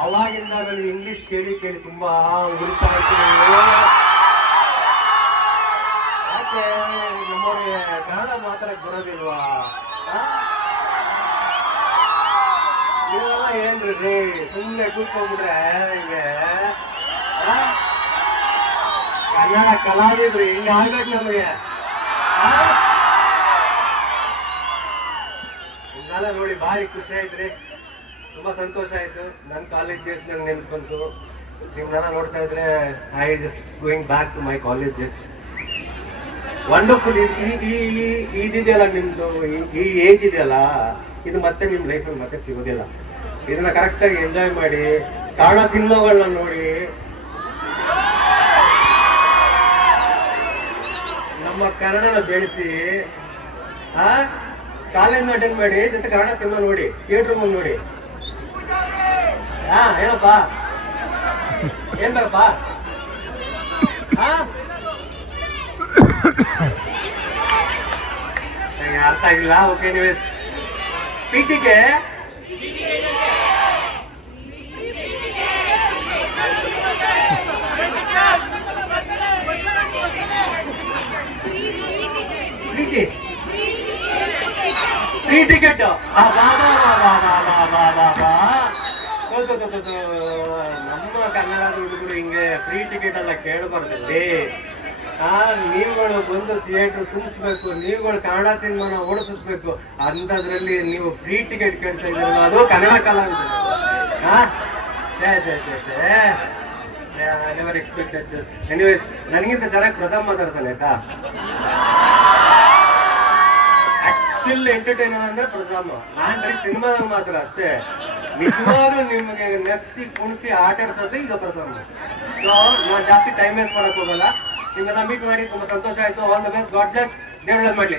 ಅವಾಗಿಂದ ನನಗೆ ಇಂಗ್ಲಿಷ್ ಕೇಳಿ ಕೇಳಿ ತುಂಬಾ ಇತ್ತು ಯಾಕೆ ನಮ್ಮವ್ರಿಗೆ ಕನ್ನಡ ಮಾತ್ರ ಬರೋದಿಲ್ವಾ? ನೀವೆಲ್ಲ ಏನ್ರಿ, ರೀ ಸುಮ್ಮನೆ ಕೂತ್ಕೊಂಡ್ಬಿಟ್ರೆ ಹಿಂಗೆ? ಕನ್ನಡ ಕಲಾವಿದ್ರು, ಹಿಂಗೆ ಆಗ್ಬೇಕು ನಮಗೆ? ನೋಡಿ ಭಾರಿ ಖುಷಿ ಆಯ್ತ್ರಿ ತುಂಬಾ ಸಂತೋಷ ಆಯ್ತು. ನನ್ನ ಕಾಲೇಜ್ ಡೇಸ್ ನಂಗೆ ನೆನಪು ಬಂತು ನೋಡ್ತಾ ಇದ್ರೆ I just going back to my college days wonderful ಈ ಈ, ಈ- ಈ- ಈ ಏಜ್ ಇದೆಯಲ್ಲ, ಇದು ಮತ್ತೆ ನಿಮ್ಮ ಲೈಫಲ್ಲಿ ಮತ್ತೆ ಸಿಗೋದಿಲ್ಲ. ಇದನ್ನ ಕರೆಕ್ಟಾಗಿ ಎಂಜಾಯ್ ಮಾಡಿ ಕನ್ನಡ ಸಿನಿಮಾಗಳನ್ನ ನೋಡಿ. ನಮ್ಮ ಕನ್ನಡನ ಬೆಳೆಸಿ, ಆ ಕಾಲೇಜ್ ಅಟೆಂಡ್ ಮಾಡಿ ಜೊತೆ ಕನ್ನಡ ಸಿನಿಮಾ ನೋಡಿ ಥಿಯೇಟ್ರ್ ಮುಂದೆ ನೋಡಿ. ಹಾ ಏನಪ್ಪ ಏನ್ ಬರಪ್ಪ ಹಾ? ನಂಗೆ ಅರ್ಥ ಆಗಿಲ್ಲ ಓಕೆ ನೀವು ಪೀಟಿಗೆ ಪ್ರೀತಿ? Free ticket. ನಮ್ಮ ಕನ್ನಡದ ಹುಡುಗರು ಹಿಂಗೆ ಫ್ರೀ ಟಿಕೆಟ್ ಎಲ್ಲ ಕೇಳಬಾರ್ದಲ್ಲಿ. ಆ ನೀವುಗಳು ಬಂದು ಥಿಯೇಟರ್ ತುಂಬಿಸ್ಬೇಕು ನೀವುಗಳು ಕನ್ನಡ ಸಿನಿಮಾನ ಓಡಿಸಬೇಕು, ಅಂಥದ್ರಲ್ಲಿ ನೀವು ಫ್ರೀ ಟಿಕೆಟ್ ಕೇಳ್ತಾ ಇದ್ದೀರಲ್ಲ, ಅದು ಕನ್ನಡ ಕಲಾವಿದ ಎನಿವೇಸ್ ನನಗಿಂತ ಚೆನ್ನಾಗಿ ಪ್ರಥಮ ಮಾತಾಡ್ತಾನೆ, ಆಯ್ತಾ? ಆಕ್ಚುಲ್ ಎಂಟರ್ಟೈನರ್ ಅಂದ್ರೆ ಪ್ರಥಮ ನಾನ್ ಸಿನಿಮಾದಾಗ ಮಾತ್ರ ಅಷ್ಟೇ. ನಿಜವಾಗ್ಲೂ ನಿಮಗೆ ನೆಕ್ಸಿ ಕುಣಿಸಿ ಆಟ ಆಡ್ಸೋದು ಈಗ ಪ್ರಥಮ. ಸೊ ನಾನು ಜಾಸ್ತಿ ಟೈಮ್ ವೇಸ್ಟ್ ಮಾಡಕ್ ಹೋಗಲ್ಲ. ನಿಮ್ಮೆಲ್ಲ ಮೀಟ್ ಮಾಡಿ, ತುಂಬಾ ಸಂತೋಷ ಆಯ್ತು. All the best God bless ದೇವಳ ಮಾಡ್ಲಿ.